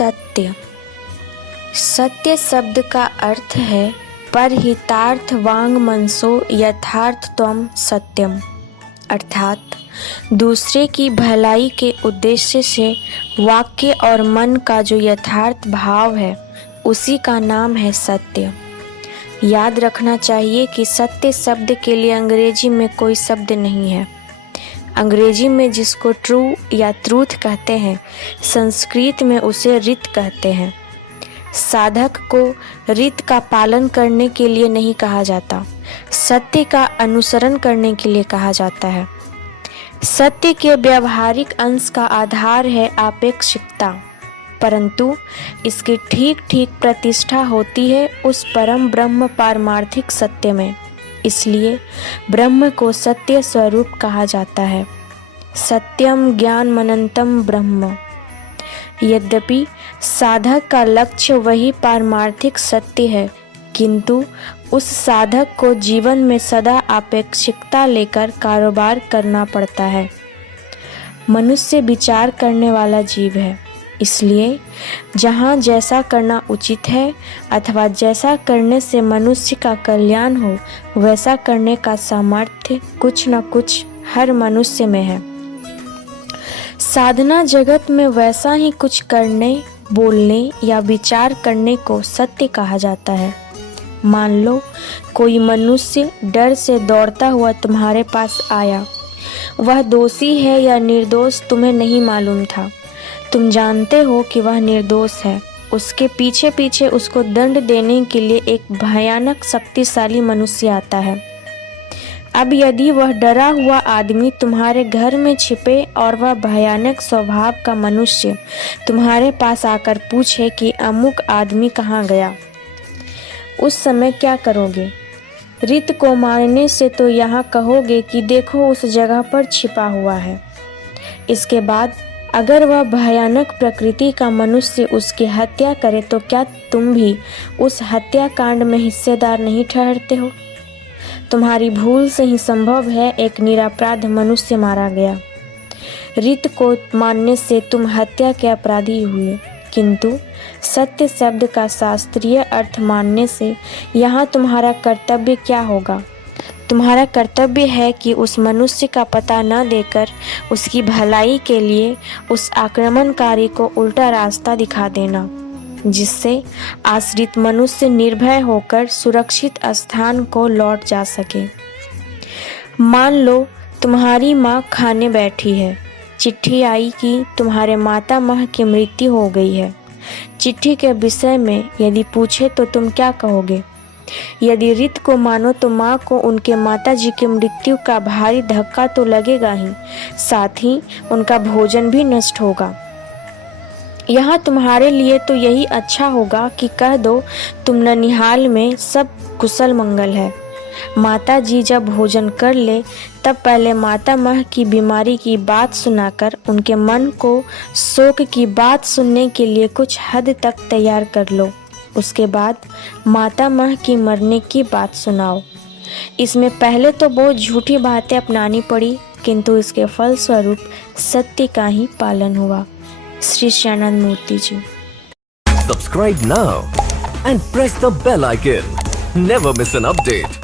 सत्य। सत्य शब्द का अर्थ है परहितार्थ वांग मनसो यथार्थ त्वम सत्यम, अर्थात दूसरे की भलाई के उद्देश्य से वाक्य और मन का जो यथार्थ भाव है उसी का नाम है सत्य। याद रखना चाहिए कि सत्य शब्द के लिए अंग्रेजी में कोई शब्द नहीं है। अंग्रेजी में जिसको ट्रू या ट्रूथ कहते हैं, संस्कृत में उसे रित कहते हैं। साधक को रित का पालन करने के लिए नहीं कहा जाता, सत्य का अनुसरण करने के लिए कहा जाता है। सत्य के व्यावहारिक अंश का आधार है आपेक्षिकता, परंतु इसकी ठीक ठीक प्रतिष्ठा होती है उस परम ब्रह्म पारमार्थिक सत्य में। इसलिए ब्रह्म को सत्य स्वरूप कहा जाता है। सत्यम ज्ञानमनंतम ब्रह्म। यद्यपि साधक का लक्ष्य वही पारमार्थिक सत्य है, किंतु उस साधक को जीवन में सदा आपेक्षिकता लेकर कारोबार करना पड़ता है। मनुष्य विचार करने वाला जीव है, इसलिए जहाँ जैसा करना उचित है अथवा जैसा करने से मनुष्य का कल्याण हो वैसा करने का सामर्थ्य कुछ न कुछ हर मनुष्य में है। साधना जगत में वैसा ही कुछ करने, बोलने या विचार करने को सत्य कहा जाता है। मान लो कोई मनुष्य डर से दौड़ता हुआ तुम्हारे पास आया। वह दोषी है या निर्दोष तुम्हें नहीं मालूम था। तुम जानते हो कि वह निर्दोष है। उसके पीछे पीछे उसको दंड देने के लिए एक भयानक शक्तिशाली मनुष्य आता है। अब यदि वह डरा हुआ आदमी तुम्हारे घर में छिपे और वह भयानक स्वभाव का मनुष्य तुम्हारे पास आकर पूछे कि अमुक आदमी कहाँ गया, उस समय क्या करोगे? रित को मानने से तो यहाँ कहोगे कि देखो उस जगह पर छिपा हुआ है। इसके बाद अगर वह भयानक प्रकृति का मनुष्य उसकी हत्या करे तो क्या तुम भी उस हत्याकांड में हिस्सेदार नहीं ठहरते हो? तुम्हारी भूल से ही संभव है एक निरपराध मनुष्य मारा गया। रित को मानने से तुम हत्या के अपराधी हुए, किंतु सत्य शब्द का शास्त्रीय अर्थ मानने से यहाँ तुम्हारा कर्तव्य क्या होगा? तुम्हारा कर्तव्य है कि उस मनुष्य का पता न देकर उसकी भलाई के लिए उस आक्रमणकारी को उल्टा रास्ता दिखा देना, जिससे आश्रित मनुष्य निर्भय होकर सुरक्षित स्थान को लौट जा सके। मान लो तुम्हारी माँ खाने बैठी है। चिट्ठी आई कि तुम्हारे मातामह की मृत्यु हो गई है। चिट्ठी के विषय में यदि पूछे तो तुम क्या कहोगे? यदि रित को मानो तो माँ को उनके माताजी की मृत्यु का भारी धक्का तो लगेगा ही, साथ ही उनका भोजन भी नष्ट होगा। यहाँ तुम्हारे लिए तो यही अच्छा होगा कि कह दो तुम ननिहाल में सब कुशल मंगल है। माता जी जब भोजन कर ले तब पहले मातामह की बीमारी की बात सुनाकर उनके मन को शोक की बात सुनने के लिए कुछ हद तक तैयार कर लो। उसके बाद मातामह की मरने की बात सुनाओ। इसमें पहले तो बहुत झूठी बातें अपनानी पड़ी, किंतु इसके फलस्वरूप सत्य का ही पालन हुआ। श्री श्यानंद मूर्ति जी। Subscribe now and press the bell icon. Never miss an update.